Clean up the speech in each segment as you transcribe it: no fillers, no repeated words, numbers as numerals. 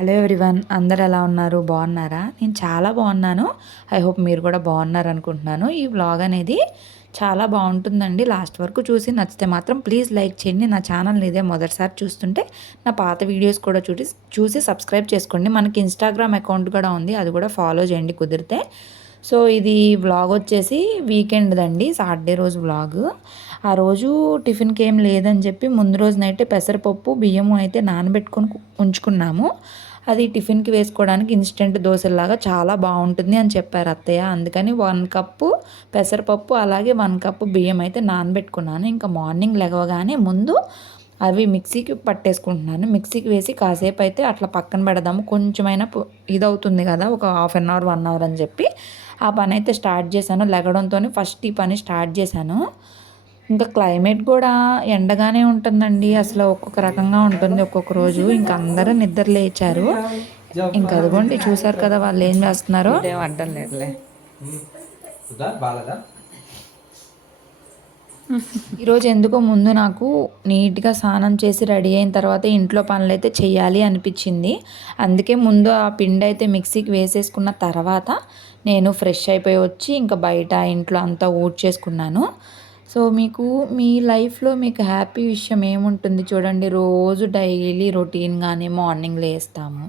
Hello everyone, అందరు ఎలా ఉన్నారు? బాగున్నారా? నేను చాలా బాగున్నాను. ఐ హోప్ మీరు కూడా బాగున్నారు అనుకుంటున్నాను. ఈ వ్లాగ్ అనేది చాలా బాగుంటుందండి. లాస్ట్ వరకు చూసి నచ్చితే మాత్రం ప్లీజ్ లైక్ చేయండి. నా ఛానల్ని ఇదే మొదటిసారి చూస్తుంటే నా పాత వీడియోస్ కూడా చూసి సబ్స్క్రైబ్ చేసుకోండి. మనకి ఇన్స్టాగ్రామ్ అకౌంట్ కూడా ఉంది, అది కూడా ఫాలో చేయండి కుదిరితే. సో ఇది వ్లాగ్ వచ్చేసి వీకెండ్ దండి, సాటర్డే రోజు వ్లాగ్. ఆ రోజు టిఫిన్కి ఏం లేదని చెప్పి ముందు రోజు నైటే పెసరపప్పు బియ్యము అయితే నానబెట్టుకొని ఉంచుకున్నాము. అది టిఫిన్కి వేసుకోవడానికి ఇన్స్టెంట్ దోశలాగా చాలా బాగుంటుంది అని చెప్పారు అత్తయ్య. అందుకని 1 కప్పు పెసరపప్పు అలాగే 1 కప్పు బియ్యం అయితే నానబెట్టుకున్నాను. ఇంకా మార్నింగ్ లెగవగానే ముందు అవి మిక్సీకి పట్టేసుకుంటున్నాను. మిక్సీకి వేసి కాసేపు అయితే అట్లా పక్కన పెడదాము, కొంచెమైనా ఇదవుతుంది కదా, ఒక హాఫ్ అన్ అవర్ 1 అవర్ అని చెప్పి ఆ పని అయితే స్టార్ట్ చేశాను. లెగడంతో ఫస్ట్ ఈ పని స్టార్ట్ చేశాను. ఇంకా క్లైమేట్ కూడా ఎండగానే ఉంటుందండి. అసలు ఒక్కొక్క రకంగా ఉంటుంది ఒక్కొక్క రోజు. ఇంకా అందరూ నిద్ర లేచారు. ఇంకా అదిగోండి, చూసారు కదా వాళ్ళు ఏం చేస్తున్నారో. అడ్డం లేదులే. ఈరోజు ఎందుకో ముందు నాకు నీట్గా స్నానం చేసి రెడీ అయిన తర్వాత ఇంట్లో పనులు అయితే చేయాలి అనిపించింది. అందుకే ముందు ఆ పిండి అయితే మిక్సీకి వేసేసుకున్న తర్వాత నేను ఫ్రెష్ అయిపోయి వచ్చి ఇంకా బయట ఇంట్లో అంతా ఊడ్చేసుకున్నాను. సో మీకు మీ లైఫ్లో మీకు హ్యాపీ విషయం ఏముంటుంది చూడండి. రోజు డైలీ రొటీన్గానే మార్నింగ్ లేస్తాము,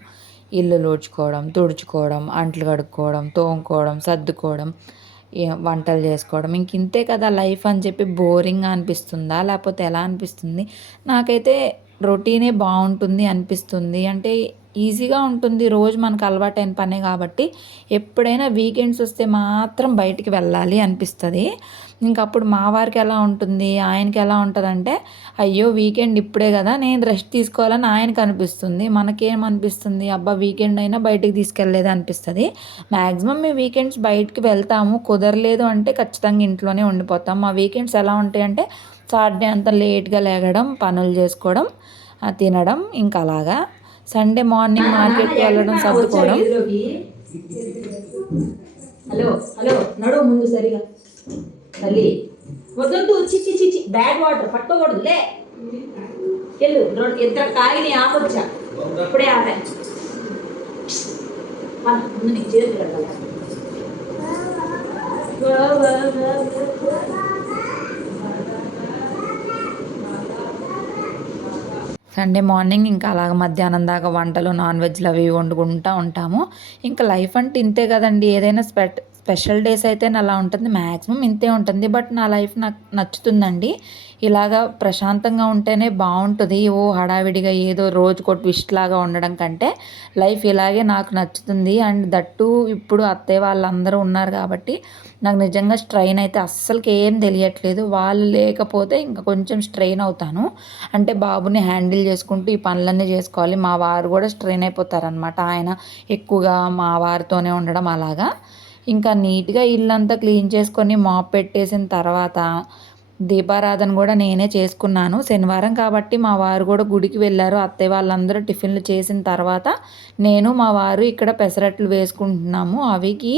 ఇల్లు ఊడ్చుకోవడం, తుడుచుకోవడం, అంట్లు కడుక్కోవడం, తోముకోవడం, సర్దుకోవడం, వంటలు చేసుకోవడం, ఇంక ఇంతే కదా లైఫ్ అని చెప్పి బోరింగ్గా అనిపిస్తుందా, లేకపోతే ఎలా అనిపిస్తుంది? నాకైతే రొటీనే బాగుంటుంది అనిపిస్తుంది. అంటే ఈజీగా ఉంటుంది, రోజు మనకు అలవాటైన పనే కాబట్టి. ఎప్పుడైనా వీకెండ్స్ వస్తే మాత్రం బయటికి వెళ్ళాలి అనిపిస్తుంది. ఇంకప్పుడు మా వారికి ఎలా ఉంటుంది, ఆయనకి ఎలా ఉంటుందంటే, అయ్యో వీకెండ్ ఇప్పుడే కదా, నేను రెస్ట్ తీసుకోవాలని ఆయనకు అనిపిస్తుంది. మనకేమనిపిస్తుంది, అబ్బా వీకెండ్ అయినా బయటికి తీసుకెళ్ళలేదు అనిపిస్తుంది. మ్యాక్సిమం మేము వీకెండ్స్ బయటికి వెళ్తాము, కుదరలేదు అంటే ఖచ్చితంగా ఇంట్లోనే ఉండిపోతాం. మా వీకెండ్స్ ఎలా ఉంటాయంటే, సాటర్డే అంతా లేట్గా లేగడం, పనులు చేసుకోవడం, తినడం, ఇంకా అలాగా. సండే మార్నింగ్ మార్కెట్కి వెళ్ళడం, సర్దుకోవడం. హలో హలో నడు ముందు సరిగా తల్లి వద్దు చిచ్చి చిచ్చి బ్యాడ్ వాటర్ పట్టుకోకూడదు లే వెళ్ళు ఇద్దరు కాగిని ఆపొచ్చా ఇప్పుడే ఆపా ముందు నీకు చేతులు కట్టాలి. సండే మార్నింగ్ ఇంకా అలాగ మధ్యాహ్నం దాకా వంటలు, నాన్ వెజ్లు అవి వండుకుంటూ ఉంటాము. ఇంకా లైఫ్ అంటే ఇంతే కదండి. ఏదైనా స్పెషల్ డేస్ అయితే అలా ఉంటుంది, మ్యాక్సిమం ఇంతే ఉంటుంది. బట్ నా లైఫ్ నాకు నచ్చుతుందండి. ఇలాగా ప్రశాంతంగా ఉంటేనే బాగుంటుంది. ఓ హడావిడిగా ఏదో రోజుకో ట్విస్ట్ లాగా ఉండడం కంటే లైఫ్ ఇలాగే నాకు నచ్చుతుంది. అండ్ దట్టు ఇప్పుడు అత్తయ్య వాళ్ళందరూ ఉన్నారు కాబట్టి నాకు నిజంగా స్ట్రెయిన్ అయితే అస్సలకి ఏం తెలియట్లేదు. వాళ్ళు లేకపోతే ఇంకా కొంచెం స్ట్రెయిన్ అవుతాను. అంటే బాబుని హ్యాండిల్ చేసుకుంటూ ఈ పనులన్నీ చేసుకోవాలి. మా వారు కూడా స్ట్రెయిన్ అయిపోతారనమాట. ఆయన ఎక్కువగా మా వారితోనే ఉండడం అలాగా. ఇంకా నీట్గా ఇల్లంతా క్లీన్ చేసుకొని మాప్ పెట్టేసిన తర్వాత దీపారాధన కూడా నేనే చేసుకున్నాను. శనివారం కాబట్టి మా వారు కూడా గుడికి వెళ్ళారు. అత్తయ్య వాళ్ళందరూ టిఫిన్లు చేసిన తర్వాత నేను మా వారు ఇక్కడ పెసరట్లు వేసుకుంటున్నాము. అవికి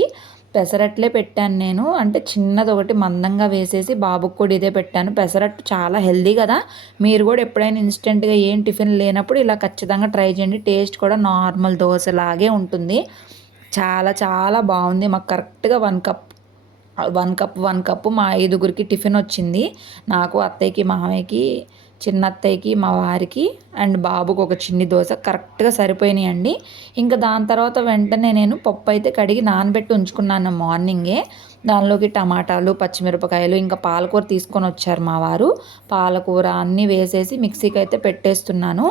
పెసరట్లే పెట్టాను నేను. అంటే చిన్నది ఒకటి మందంగా వేసేసి బాబుకి కూడా ఇదే పెట్టాను. పెసరట్టు చాలా హెల్దీ కదా. మీరు కూడా ఎప్పుడైనా ఇన్స్టెంట్గా ఏం టిఫిన్ లేనప్పుడు ఇలా ఖచ్చితంగా ట్రై చేయండి. టేస్ట్ కూడా నార్మల్ దోశలాగే ఉంటుంది. చాలా చాలా బాగుంది. మాకు కరెక్ట్గా 1 కప్పు మా 5గురికి టిఫిన్ వచ్చింది. నాకు, అత్తయ్యకి, మామయ్యకి, చిన్న అత్తయ్యకి, మా వారికి అండ్ బాబుకి ఒక చిన్ని దోశ కరెక్ట్గా సరిపోయినాయండి. ఇంకా దాని తర్వాత వెంటనే నేను పప్పు అయితే కడిగి నానబెట్టి ఉంచుకున్నాను మార్నింగే. దానిలోకి టమాటాలు, పచ్చిమిరపకాయలు, ఇంకా పాలకూర తీసుకొని వచ్చారు మా వారు. పాలకూర అన్నీ వేసేసి మిక్సీకి అయితే పెట్టేస్తున్నాను.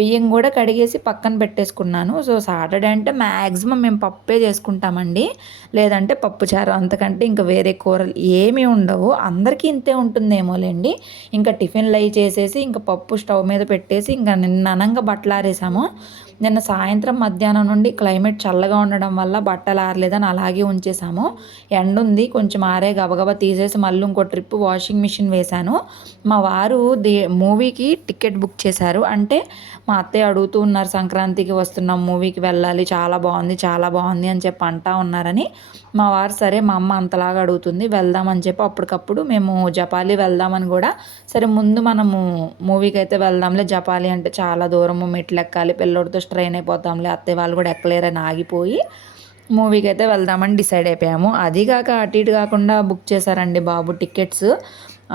బియ్యం కూడా కడిగేసి పక్కన పెట్టేసుకున్నాను. సో సాటర్డే అంటే మ్యాక్సిమం మేము పప్పే చేసుకుంటామండి, లేదంటే పప్పుచారు, అంతకంటే ఇంకా వేరే కూరలు ఏమీ ఉండవు. అందరికీ ఇంతే ఉంటుందేమోలేండి. ఇంకా టిఫిన్లు అవి చేసేసి ఇంకా పప్పు స్టవ్ మీద పెట్టేసి ఇంకా నిన్న అనంగా బట్టలు ఆరేసాము. నిన్న సాయంత్రం మధ్యాహ్నం నుండి క్లైమేట్ చల్లగా ఉండడం వల్ల బట్టలు ఆరలేదని అలాగే ఉంచేసాము. ఎండ ఉంది, కొంచెం ఆరే గబగబా తీసేసి మళ్ళీ ఇంకో ట్రిప్ వాషింగ్ మిషన్ వేశాను. మా వారు మూవీకి టికెట్ బుక్ చేశారు. అంటే మా అత్తయ్య అడుగుతూ ఉన్నారు, సంక్రాంతికి వస్తున్నాం, మూవీకి వెళ్ళాలి, చాలా బాగుంది చాలా బాగుంది అని చెప్పి అంటా ఉన్నారని. మా వారు సరే మా అమ్మ అంతలాగా అడుగుతుంది వెళ్దామని చెప్పి అప్పటికప్పుడు మేము జపాలి వెళ్దామని కూడా, సరే ముందు మనము మూవీకి అయితే వెళ్దాంలే, జపాలి అంటే చాలా దూరము, మెట్లు ఎక్కాలి, పిల్లోడితో స్ట్రెయిన్ అయిపోతాంలే, అత్తయ్య వాళ్ళు కూడా ఎక్కలేరని ఆగిపోయి మూవీకి అయితే వెళ్దామని డిసైడ్ అయిపోయాము. అది కాక అటు ఇటు కాకుండా బుక్ చేశారండి బాబు టికెట్స్.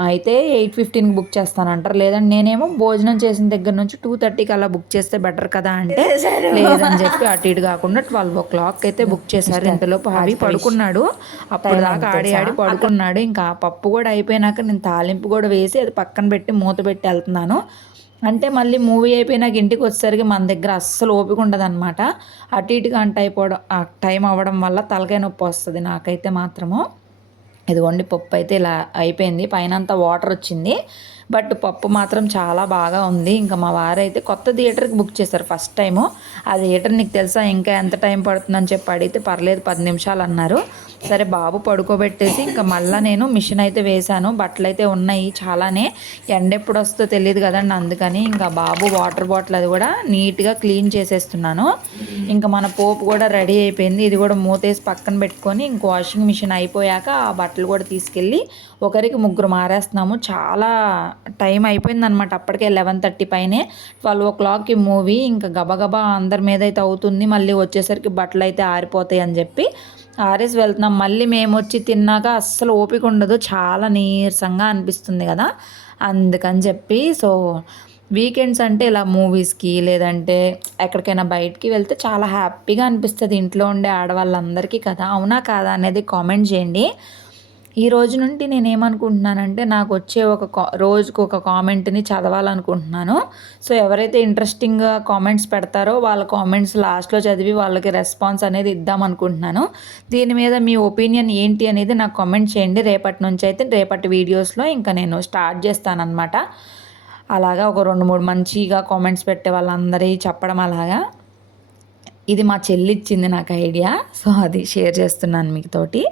అయితే 8:15కి బుక్ చేస్తానంటారు, లేదంటే నేనేమో భోజనం చేసిన దగ్గర నుంచి 2:30కి అలా బుక్ చేస్తే బెటర్ కదా అంటే లేదని చెప్పి అటు ఇటు కాకుండా 12 అయితే బుక్ చేశారు. ఇంతలోపు అవి పడుకున్నాడు, అప్పుడు దాకా ఆడి ఆడి పడుకున్నాడు. ఇంకా ఆ పప్పు కూడా అయిపోయినాక నేను తాలింపు కూడా వేసి అది పక్కన పెట్టి మూత పెట్టి వెళ్తున్నాను. అంటే మళ్ళీ మూవీ అయిపోయినాక ఇంటికి వచ్చేసరికి మన దగ్గర అస్సలు ఓపిక ఉండదు అనమాట. అటు ఇటుగా అంట అయిపోవడం టైం అవ్వడం వల్ల తలకాయ నొప్పి వస్తుంది నాకైతే మాత్రము. ఇదిగోండి పప్పు అయితే ఇలా అయిపోయింది, పైన అంతా వాటర్ వచ్చింది, బట్ పప్పు మాత్రం చాలా బాగా ఉంది. ఇంకా మా వారైతే కొత్త థియేటర్కి బుక్ చేశారు ఫస్ట్ టైము. ఆ థియేటర్ నీకు తెలుసా ఇంకా ఎంత టైం పడుతుందని చెప్పి అడిగితే పర్లేదు 10 నిమిషాలు అన్నారు. సరే బాబు పడుకోబెట్టేసి ఇంకా మళ్ళీ నేను మిషన్ అయితే వేశాను. బట్టలు అయితే ఉన్నాయి చాలానే, ఎండ ఎప్పుడు వస్తుందో తెలియదు కదండి, అందుకని ఇంకా బాబు వాటర్ బాటిల్ అది కూడా నీట్గా క్లీన్ చేసేస్తున్నాను. ఇంకా మన పోపు కూడా రెడీ అయిపోయింది, ఇది కూడా మూతేసి పక్కన పెట్టుకొని ఇంక వాషింగ్ మిషన్ అయిపోయాక ఆ బట్టలు కూడా తీసుకెళ్ళి ఒకరికి 3 మారేస్తున్నాము. చాలా టైం అయిపోయింది అనమాట, అప్పటికే 11:30 పైనే. 12 మూవీ, ఇంకా గబగబా అందరి మీద అయితే అవుతుంది. మళ్ళీ వచ్చేసరికి బట్టలు అయితే ఆరిపోతాయి అని చెప్పి ఆరేసి వెళ్తున్నాం. మళ్ళీ మేము వచ్చి తిన్నాక అస్సలు ఓపిక ఉండదు, చాలా నీరసంగా అనిపిస్తుంది కదా, అందుకని చెప్పి. సో వీకెండ్స్ అంటే ఇలా మూవీస్కి లేదంటే ఎక్కడికైనా బయటికి వెళ్తే చాలా హ్యాపీగా అనిపిస్తుంది ఇంట్లో ఉండే ఆడవాళ్ళందరికీ కదా, అవునా కాదా అనేది కామెంట్ చేయండి. ఈ రోజు నుండి నేను ఏమనుకుంటున్నానంటే నాకు వచ్చే రోజుకు ఒక కామెంట్ని చదవాలనుకుంటున్నాను. సో ఎవరైతే ఇంట్రెస్టింగ్గా కామెంట్స్ పెడతారో వాళ్ళ కామెంట్స్ లాస్ట్లో చదివి వాళ్ళకి రెస్పాన్స్ అనేది ఇద్దామనుకుంటున్నాను. దీని మీద మీ ఒపీనియన్ ఏంటి అనేది నాకు కామెంట్ చేయండి. రేపటి నుంచి అయితే రేపటి వీడియోస్లో ఇంకా నేను స్టార్ట్ చేస్తానన్నమాట. అలాగా ఒక 2-3 మంచిగా కామెంట్స్ పెట్టే వాళ్ళందరి చెప్పడం అలాగా. ఇది మా చెల్లి ఇచ్చింది నాకు ఐడియా, సో అది షేర్ చేస్తున్నాను మీతోటి.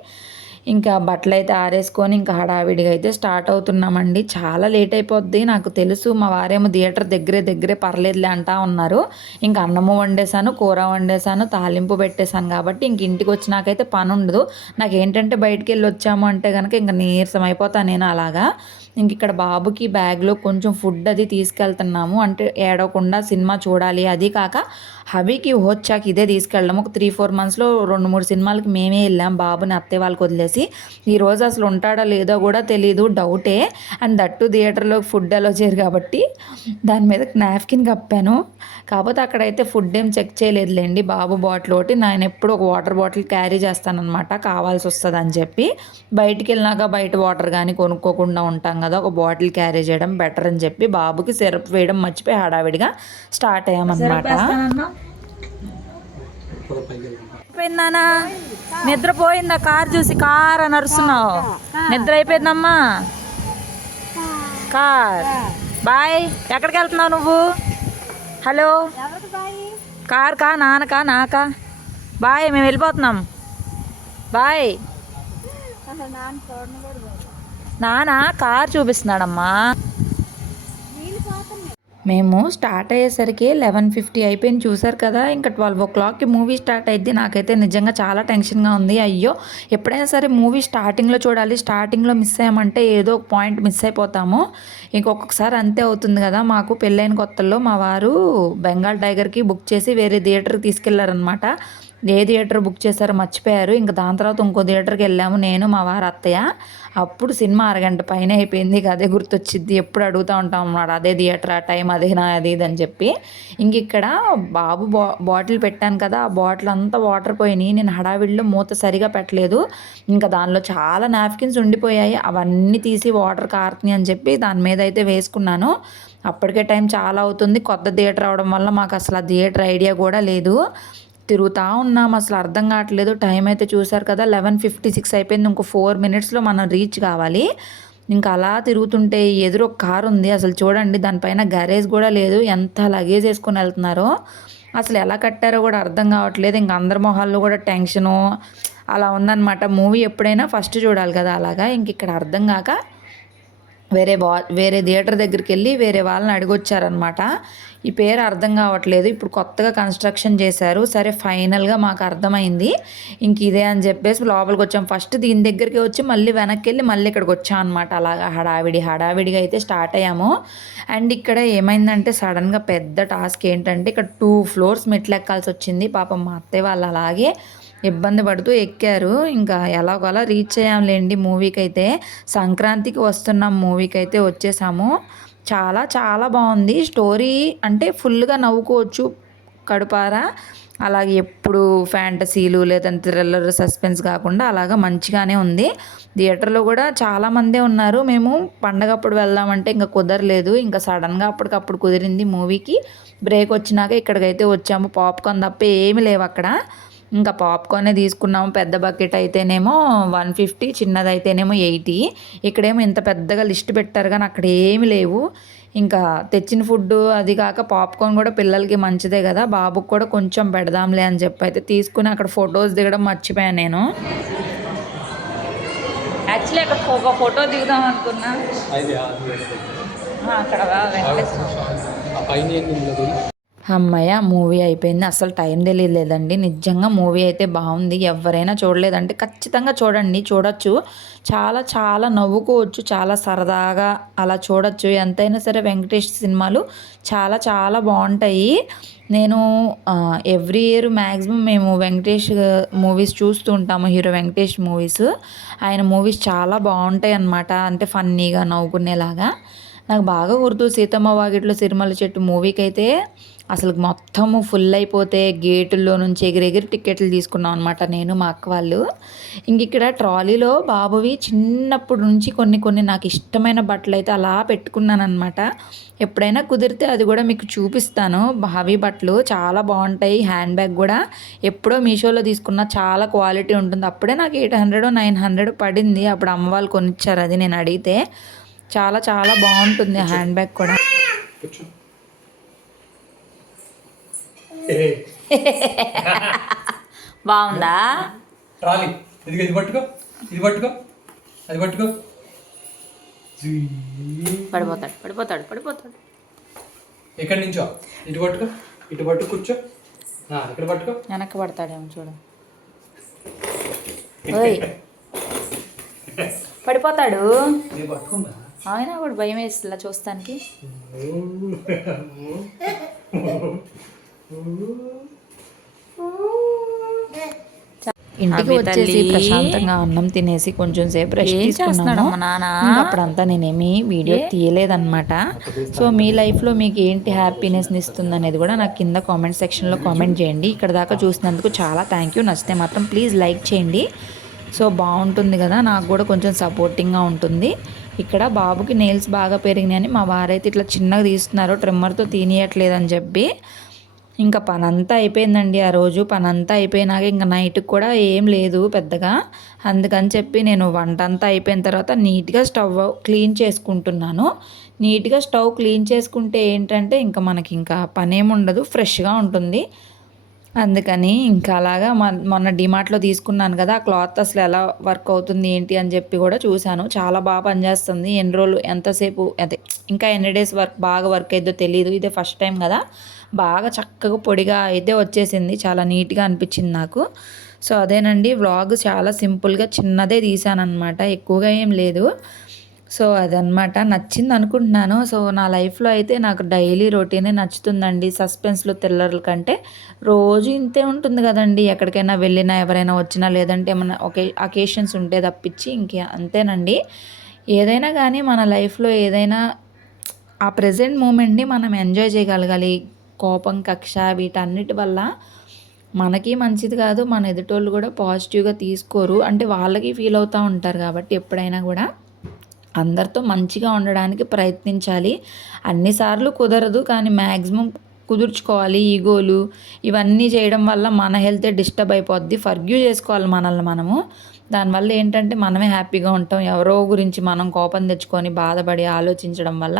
ఇంకా బట్టలు అయితే ఆరేసుకొని ఇంకా హడావిడిగా అయితే స్టార్ట్ అవుతున్నామండి. చాలా లేట్ అయిపోద్ది నాకు తెలుసు, మా వారేమో థియేటర్ దగ్గరే పర్లేదులే అంటా ఉన్నారు. ఇంకా అన్నము వండేసాను, కూర వండేసాను, తాలింపు పెట్టేశాను కాబట్టి ఇంక ఇంటికి వచ్చినాకైతే పని ఉండదు. నాకేంటంటే బయటికి వెళ్ళి వచ్చాము అంటే కనుక ఇంకా నీరసం అయిపోతాను నేను అలాగా. ఇంక ఇక్కడ బాబుకి బ్యాగ్లో కొంచెం ఫుడ్ అది తీసుకెళ్తున్నాము, అంటే ఏడవకుండా సినిమా చూడాలి. అది కాక హబీకి వచ్చాక ఇదే తీసుకెళ్ళడం. ఒక 3-4 మంత్స్లో 2-3 సినిమాలకి మేమే వెళ్ళాం బాబుని అత్తయ్య వాళ్ళకి వదిలేసి. ఈరోజు అసలు ఉంటాడో లేదో కూడా తెలీదు, డౌటే. అండ్ దట్టు థియేటర్లో ఫుడ్ అలో చేయరు కాబట్టి దాని మీద నాప్కిన్ కప్పాను. కాకపోతే అక్కడైతే ఫుడ్ ఏం చెక్ చేయలేదులేండి, బాబు బాటిల్ ఒకటి. నేను ఎప్పుడు ఒక వాటర్ బాటిల్ క్యారీ చేస్తానన్నమాట, కావాల్సి వస్తుంది అని చెప్పి. బయటికి వెళ్ళినాక బయట వాటర్ కానీ కొనుక్కోకుండా ఉంటాం కదా, ఒక బాటిల్ క్యారీ చేయడం బెటర్ అని చెప్పి బాబుకి సిరప్ వేయడం మర్చిపోయి హడావిడిగా స్టార్ట్ అయ్యామన్నమాట. అయిపోయిందానా నిద్రపోయిందా? కార్ చూసి కార్ అని అరుస్తున్నావు, నిద్ర అయిపోయిందమ్మా. కార్ బాయ్, ఎక్కడికి వెళ్తున్నావు నువ్వు? హలో, కార్ కా నాన్నకా నాకా? బాయ్, మేము వెళ్ళిపోతున్నాం బాయ్. నాన్న కార్ చూపిస్తున్నాడమ్మా. మేము స్టార్ట్ అయ్యేసరికి 11:50 అయిపోయింది, చూసారు కదా. ఇంకా 12 మూవీ స్టార్ట్ అయింది. నాకైతే నిజంగా చాలా టెన్షన్గా ఉంది. అయ్యో, ఎప్పుడైనా సరే మూవీ స్టార్టింగ్లో చూడాలి, స్టార్టింగ్లో మిస్ అయ్యామంటే ఏదో ఒక పాయింట్ మిస్ అయిపోతాము. ఇంకొకసారి అంతే అవుతుంది కదా. మాకు పెళ్ళైన కొత్తల్లో మా వారు బెంగాల్ టైగర్కి బుక్ చేసి వేరే థియేటర్కి తీసుకెళ్లారనమాట. ఏ థియేటర్ బుక్ చేశారో మర్చిపోయారు. ఇంకా దాని తర్వాత ఇంకో థియేటర్కి వెళ్ళాము నేను, మా వారు, అత్తయ్య. అప్పుడు సినిమా అరగంట పైన అయిపోయింది. అదే గుర్తొచ్చిద్ది, ఎప్పుడు అడుగుతూ ఉంటాం అన్నమాట, అదే థియేటర్ ఆ టైం అదేనా అది ఇది అని చెప్పి. ఇంక ఇక్కడ బాబు బాటిల్ పెట్టాను కదా, ఆ బాటిల్ అంతా వాటర్ పోయినాయి. నేను హడావిడిలో మూత సరిగా పెట్టలేదు, ఇంకా దానిలో చాలా నాప్కిన్స్ ఉండిపోయాయి. అవన్నీ తీసి వాటర్ కారుతున్నాయి అని చెప్పి దాని మీద అయితే వేసుకున్నాను. అప్పటికే టైం చాలా అవుతుంది, కొత్త థియేటర్ అవడం వల్ల మాకు అసలు ఆ థియేటర్ ఐడియా కూడా లేదు. తిరుగుతూ ఉన్నాం, అసలు అర్థం కావట్లేదు. టైం అయితే చూసారు కదా, 11:56 అయిపోయింది. ఇంకో 4 మినిట్స్లో మనం రీచ్ కావాలి. ఇంకా అలా తిరుగుతుంటే ఎదురు ఒక కారు ఉంది, అసలు చూడండి దానిపైన గ్యారేజ్ కూడా లేదు. ఎంత లగేజ్ వేసుకొని వెళ్తున్నారో, అసలు ఎలా కట్టారో కూడా అర్థం కావట్లేదు. ఇంక అందరి మొహాల్లో కూడా టెన్షను అలా ఉందన్నమాట. మూవీ ఎప్పుడైనా ఫస్ట్ చూడాలి కదా అలాగా. ఇంక ఇక్కడ అర్థం కాక వేరే థియేటర్ దగ్గరికి వెళ్ళి వేరే వాళ్ళని అడిగొచ్చారనమాట. ఈ పేరు అర్థం కావట్లేదు, ఇప్పుడు కొత్తగా కన్స్ట్రక్షన్ చేశారు. సరే ఫైనల్గా మాకు అర్థమైంది, ఇంక ఇదే అని చెప్పేసి లోపలికి వచ్చాం. ఫస్ట్ దీని దగ్గరికి వచ్చి మళ్ళీ వెనక్కి వెళ్ళి మళ్ళీ ఇక్కడికి వచ్చాం అనమాట. అలాగా హడావిడిగా అయితే స్టార్ట్ అయ్యాము. అండ్ ఇక్కడ ఏమైందంటే సడన్గా పెద్ద టాస్క్ ఏంటంటే ఇక్కడ 2 ఫ్లోర్స్ మెట్లు ఎక్కాల్సి వచ్చింది. పాపం మా అత్తయ్య వాళ్ళు అలాగే ఇబ్బంది పడుతూ ఎక్కారు. ఇంకా ఎలాగోలా రీచ్ అయ్యాంలేండి మూవీకి అయితే. సంక్రాంతికి వస్తున్నాం, మూవీకి అయితే వచ్చేసాము. చాలా చాలా బాగుంది స్టోరీ, అంటే ఫుల్గా నవ్వుకోవచ్చు కడుపారా. అలాగే ఎప్పుడు ఫ్యాంటసీలు లేదంటే థ్రిల్లర్ సస్పెన్స్ కాకుండా అలాగా మంచిగానే ఉంది. థియేటర్లో కూడా చాలామందే ఉన్నారు. మేము పండగప్పుడు వెళ్దామంటే ఇంకా కుదరలేదు, ఇంకా సడన్గా అప్పటికప్పుడు కుదిరింది. మూవీకి బ్రేక్ వచ్చినాక ఇక్కడికైతే వచ్చాము. పాప్కార్న్ తప్ప ఏమీ లేవు అక్కడ. ఇంకా పాప్కార్నే తీసుకున్నాము. పెద్ద బకెట్ అయితేనేమో 150, చిన్నది అయితేనేమో 80. ఇక్కడేమో ఇంత పెద్దగా లిస్ట్ పెట్టారు కానీ అక్కడ ఏమి లేవు. ఇంకా తెచ్చిన ఫుడ్ అది కాక పాప్కార్న్ కూడా పిల్లలకి మంచిదే కదా, బాబుకి కూడా కొంచెం పెడదాంలే అని చెప్పి అయితే తీసుకుని అక్కడ ఫొటోస్ దిగడం మర్చిపోయాను నేను. యాక్చువల్లీ అక్కడ ఒక ఫోటో దిగుదాం అనుకున్నా, అక్కడ అమ్మయ్య మూవీ అయిపోయింది. అసలు టైం తెలియలేదండి. నిజంగా మూవీ అయితే బాగుంది. ఎవరైనా చూడలేదంటే ఖచ్చితంగా చూడండి, చూడొచ్చు. చాలా చాలా నవ్వుకోవచ్చు, చాలా సరదాగా అలా చూడొచ్చు. ఎంతైనా సరే వెంకటేష్ సినిమాలు చాలా చాలా బాగుంటాయి. నేను ఎవ్రీ ఇయర్ మ్యాక్సిమం మేము వెంకటేష్ మూవీస్ చూస్తూ ఉంటాము, హీరో వెంకటేష్ మూవీస్. ఆయన మూవీస్ చాలా బాగుంటాయి అన్నమాట, అంటే ఫన్నీగా నవ్వుకునేలాగా. నాకు బాగా గుర్తు సీతమ్మ వాకిట్లో సిరిమల్ల చెట్టు మూవీకి అయితే అసలు మొత్తము ఫుల్ అయిపోతే గేటుల్లో నుంచి ఎగిరెగిరి టికెట్లు తీసుకున్నాం అనమాట నేను మా అక్క వాళ్ళు. ఇంక ఇక్కడ ట్రాలీలో బాబువి చిన్నప్పటి నుంచి కొన్ని నాకు ఇష్టమైన బట్టలు అయితే అలా పెట్టుకున్నాను అనమాట. ఎప్పుడైనా కుదిరితే అది కూడా మీకు చూపిస్తాను. బావి బట్టలు చాలా బాగుంటాయి. హ్యాండ్ బ్యాగ్ కూడా ఎప్పుడో మీషోలో తీసుకున్న, చాలా క్వాలిటీ ఉంటుంది. అప్పుడే నాకు 800 900 పడింది. అప్పుడు అమ్మ వాళ్ళు కొనిచ్చారు, అది నేను అడిగితే. చాలా చాలా బాగుంటుంది హ్యాండ్ బ్యాగ్ కూడా. బాగుందా ట్రాలీ? ఇది పట్టుకో, ఇది పట్టుకో, అది పట్టుకో. పడిపోతాడు. ఎక్కడి నుంచో ఇటు పట్టుకో, ఇటు పట్టు కూర్చో, ఇక్కడ పట్టుకో. వెనక్కి పడతాడేమో చూడు. పడిపోతాడు. పట్టుకుందా ఆయన కూడా భయం వేస్తుందా చూస్తానికి. ఇంటికి వచ్చేసి ప్రశాంతంగా అన్నం తినేసి కొంచెం సేపు రెస్ట్ తీసుకున్నాను. అప్పుడంతా నేనేమి వీడియో తీయలేదన్నమాట. సో మీ లైఫ్లో మీకు ఏంటి హ్యాపీనెస్ని ఇస్తుంది అనేది కూడా నాకు కింద కామెంట్ సెక్షన్లో కామెంట్ చేయండి. ఇక్కడ దాకా చూసినందుకు చాలా థ్యాంక్ యూ. నచ్చితే మాత్రం ప్లీజ్ లైక్ చేయండి. సో బాగుంటుంది కదా, నాకు కూడా కొంచెం సపోర్టింగ్గా ఉంటుంది. ఇక్కడ బాబుకి నెయిల్స్ బాగా పెరిగినాయని మా వారైతే ఇట్లా చిన్నగా తీస్తున్నారు, ట్రిమ్మర్తో తీనియట్లేదని చెప్పి. ఇంకా పనంతా అయిపోయిందండి. ఆ రోజు పనంతా అయిపోయినాక ఇంకా నైట్కి కూడా ఏం లేదు పెద్దగా. అందుకని చెప్పి నేను వంట అంతా అయిపోయిన తర్వాత నీట్గా స్టవ్ క్లీన్ చేసుకుంటున్నాను. నీట్గా స్టవ్ క్లీన్ చేసుకుంటే ఏంటంటే ఇంకా మనకి ఇంకా పనేముండదు, ఫ్రెష్గా ఉంటుంది. అందుకని ఇంకా అలాగా మొన్న డిమార్ట్లో తీసుకున్నాను కదా, ఆ క్లాత్ అసలు ఎలా వర్క్ అవుతుంది ఏంటి అని చెప్పి కూడా చూశాను. చాలా బాగా పనిచేస్తుంది. ఎన్ని రోజులు ఎంతసేపు అదే ఇంకా ఎన్ని డేస్ బాగా వర్క్ అయిద్దో తెలియదు. ఇదే ఫస్ట్ టైం కదా, బాగా చక్కగా పొడిగా అయితే వచ్చేసింది. చాలా నీట్గా అనిపించింది నాకు. సో అదేనండి వ్లాగ్, చాలా సింపుల్గా చిన్నదే తీసాను అనమాట, ఎక్కువగా ఏం లేదు. సో అదనమాట, నచ్చింది అనుకుంటున్నాను. సో నా లైఫ్లో అయితే నాకు డైలీ రొటీనే నచ్చుతుందండి. సస్పెన్స్లో థ్రిల్లర్ల కంటే రోజు ఇంతే ఉంటుంది కదండి. ఎక్కడికైనా వెళ్ళినా, ఎవరైనా వచ్చినా, లేదంటే ఏమైనా అకేషన్స్ ఉంటే తప్పించి ఇంకే అంతేనండి. ఏదైనా కానీ మన లైఫ్లో ఏదైనా ఆ ప్రజెంట్ మూమెంట్ని మనం ఎంజాయ్ చేయగలగాలి. కోపం, కక్ష వీటన్నిటి వల్ల మనకి మంచిది కాదు, మన ఎదుటోళ్ళు కూడా పాజిటివ్గా తీసుకోరు. అంటే వాళ్ళకి ఫీల్ అవుతూ ఉంటారు. కాబట్టి ఎప్పుడైనా కూడా అందరితో మంచిగా ఉండడానికి ప్రయత్నించాలి. అన్నిసార్లు కుదరదు కానీ మ్యాక్సిమం కుదుర్చుకోవాలి. ఈగోలు ఇవన్నీ చేయడం వల్ల మన హెల్తే డిస్టర్బ్ అయిపోద్ది. ఫర్గ్యూ చేసుకోవాలి మనల్ని మనము. దానివల్ల ఏంటంటే మనమే హ్యాపీగా ఉంటాం. ఎవరో గురించి మనం కోపం తెచ్చుకొని బాధపడి ఆలోచించడం వల్ల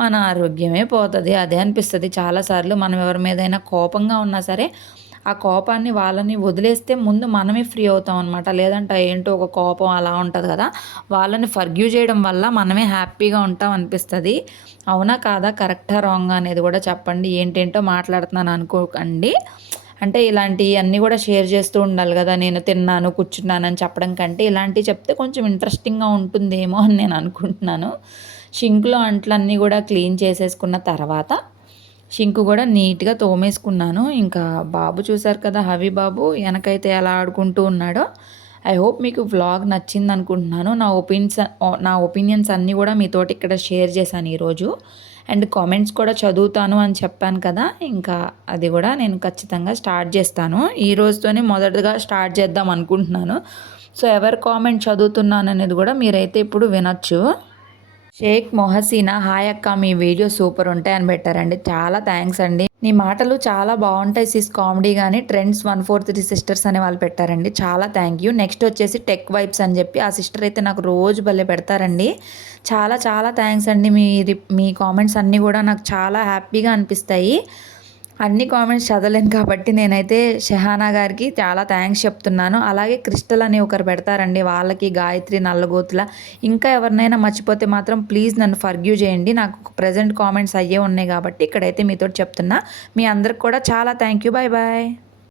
మన ఆరోగ్యమే పోతుంది. అదే అనిపిస్తుంది చాలాసార్లు. మనం ఎవరి మీదైనా కోపంగా ఉన్నా సరే ఆ కోపాన్ని వాళ్ళని వదిలేస్తే ముందు మనమే ఫ్రీ అవుతాం అనమాట. లేదంటే ఏంటో ఒక కోపం అలా ఉంటుంది కదా, వాళ్ళని ఫర్గ్యూ చేయడం వల్ల మనమే హ్యాపీగా ఉంటాం అనిపిస్తుంది. అవునా కాదా, కరెక్టా రాంగా అనేది కూడా చెప్పండి. ఏంటేంటో మాట్లాడుతున్నాను అనుకోకండి. అంటే ఇలాంటివన్నీ కూడా షేర్ చేస్తూ ఉండాలి కదా, నేను తిన్నాను కూర్చున్నాను అని చెప్పడం కంటే ఇలాంటివి చెప్తే కొంచెం ఇంట్రెస్టింగ్గా ఉంటుందేమో అని నేను అనుకుంటున్నాను. షింక్లో అంట్లన్నీ కూడా క్లీన్ చేసేసుకున్న తర్వాత షింక్ కూడా నీట్గా తోమేసుకున్నాను. ఇంకా బాబు చూసారు కదా, హవి బాబు వెనకైతే ఎలా ఆడుకుంటూ ఉన్నాడో. ఐ హోప్ మీకు వ్లాగ్ నచ్చింది అనుకుంటున్నాను. నా ఒపీనియన్స్ అన్నీ కూడా మీతోటి ఇక్కడ షేర్ చేశాను ఈరోజు. అండ్ కామెంట్స్ కూడా చదువుతాను అని చెప్పాను కదా, ఇంకా అది కూడా నేను ఖచ్చితంగా స్టార్ట్ చేస్తాను. ఈ రోజుతోనే మొదటగా స్టార్ట్ చేద్దాం అనుకుంటున్నాను. సో ఎవరి కామెంట్ చదువుతున్నాను అనేది కూడా మీరైతే ఇప్పుడు వినొచ్చు. షేక్ మొహసీనా, హాయ్ అక్క, మీ వీడియో సూపర్ ఉంటాయి అని పెట్టారండి. చాలా థ్యాంక్స్ అండి. నీ మాటలు చాలా బాగుంటాయి సిస్, కామెడీ కానీ ట్రెండ్స్ 143 సిస్టర్స్ అనే వాళ్ళు పెట్టారండి. చాలా థ్యాంక్ యూ. నెక్స్ట్ వచ్చేసి టెక్ వైబ్స్ అని చెప్పి ఆ సిస్టర్ అయితే నాకు రోజు భలే పెడతారండి. చాలా చాలా థ్యాంక్స్ అండి. మీ కామెంట్స్ అన్నీ కూడా నాకు చాలా హ్యాపీగా అనిపిస్తాయి. అన్ని కామెంట్స్ చదవలేను కాబట్టి నేనైతే షహానా గారికి చాలా థ్యాంక్స్ చెప్తున్నాను. అలాగే క్రిస్టల్ అని ఒకరు పెడతారండి, వాళ్ళకి గాయత్రి, నల్లగోతుల, ఇంకా ఎవరినైనా మర్చిపోతే మాత్రం ప్లీజ్ నన్ను ఫర్గ్యూ చేయండి. నాకు ప్రజెంట్ కామెంట్స్ అయ్యే ఉన్నాయి కాబట్టి ఇక్కడైతే మీతో చెప్తున్నా. మీ అందరికి కూడా చాలా థ్యాంక్ యూ. Bye bye.